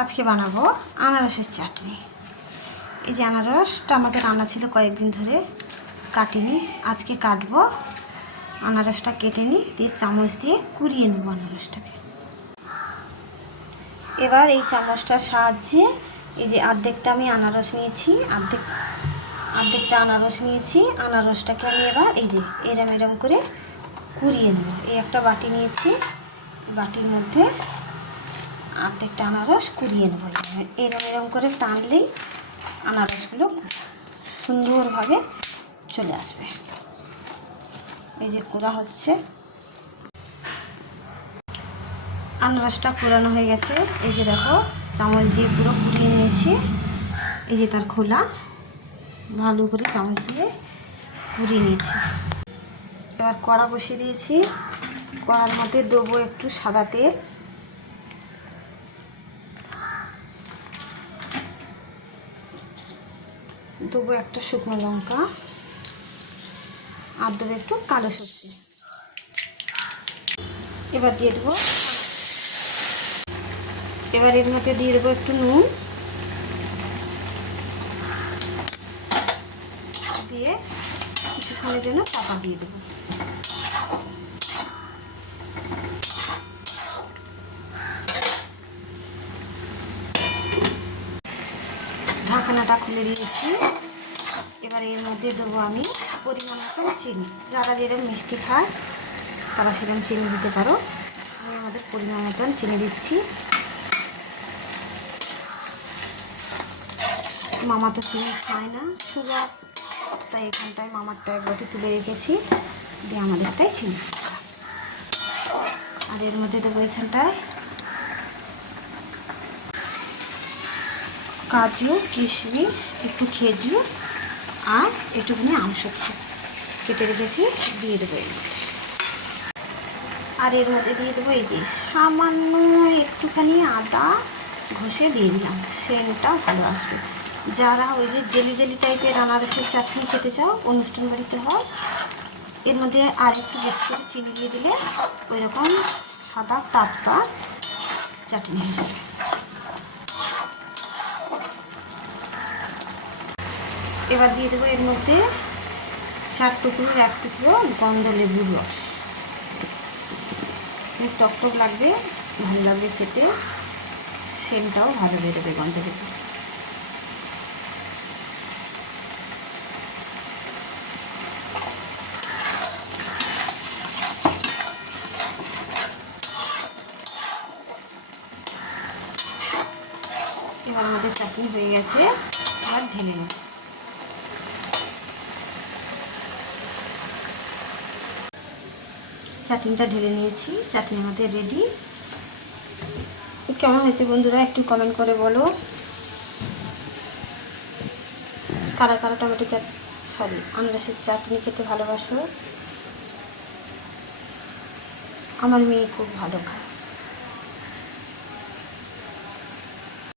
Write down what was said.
আজকে বানাবো আনারসের চাটনি। এই যে আনারসটা আমাদের আনা ছিল কয়েকদিন ধরে, কাটিনি। আজকে কাটবো, আনারসটা কেটে নিই, দিয়ে চামচ দিয়ে কুড়িয়ে নেব আনারসটাকে। এবার এই চামচটার সাহায্যে এই যে অর্ধেকটা আমি আনারস নিয়েছি অর্ধেক অর্ধেকটা আনারস নিয়েছি, আনারসটাকে আমি এবার এই যে এরম এরম করে কুড়িয়ে নেব। এই একটা বাটি নিয়েছি, বাটির মধ্যে অর্ধেকটা আনারস কুড়িয়ে নেব। এরম এরম করে টানলেই আনারসগুলো সুন্দরভাবে চলে আসবে। এই যে কুড়া হচ্ছে। আনারসটা কুড়ানো হয়ে গেছে। এই যে দেখো, চামচ দিয়ে পুরো কুড়িয়ে নিয়েছি। এই যে তার খোলা। ভালো করে চামচ দিয়ে কুড়িয়ে নিয়েছি। এবার কড়া বসিয়ে দিয়েছি। কড়ার মধ্যে দেবো একটু সাদা তেল। দেবো একটা শুকনো লঙ্কা, আর দেবো একটু কালো সবজি। এবার দিয়ে দেবো, এবার এর মধ্যে দিয়ে দেবো একটু নুন। দিয়ে কিছুক্ষণের জন্য চাপা দিয়ে দেবো। ঢাকনাটা খুলে দিয়েছি। এবার এর মধ্যে দেবো আমি পরিমাণ মতন চিনি। যারা যেরকম মিষ্টি খায়, তারা সেরকম চিনি দিতে পারো। আমি আমাদের পরিমাণ মতন চিনি দিচ্ছি। মামা তো চিনি খায় না সুগার তাই এখানটায় মামারটা এক বাটি তুলে রেখেছি। দিয়ে আমাদেরটাই চিনি। আর এর মধ্যে দেবো এখানটায় কাজু, কিশমিশ, একটু খেজুর আর একটুখানি আমসত্ব কেটে রেখেছি, দিয়ে দেবো এর মধ্যে। আর এর মধ্যে দিয়ে দেবো এই যে সামান্য একটুখানি আদা ঘষে দিয়ে দিলাম। সেন্টটা ভালো আসবে। যারা ওই যে জেলি জেলি টাইপের আনারসের চাটনি খেতে চাও, অনুষ্ঠান বাড়িতে হয় এর মধ্যে আর একটু বেশি চিনি দিয়ে দিলে ওই রকম সাদা টাটকা চাটনি হয়ে যাবে। এবার দিয়ে দেবো এর মধ্যে চার টুকরোর এক টুকরো গন্ধ লেবুর রস। অনেক টক টক লাগবে, ভালো লাগবে খেতে সেন্টটাও ভালো বেরোবে গন্ধ লেবু। এবার আমাদের চাটনি হয়ে গেছে, এবার ঢেলে নেব। চাটনিটা ঢেলে নিয়েছি। চাটনি আমাদের রেডি কেমন হয়েছে বন্ধুরা? একটু কমেন্ট করে বলো। কারা কারা টমেটো চাট সরি আনারসের চাটনি খেতে ভালোবাসো? আমার মেয়ে খুব ভালো খায়।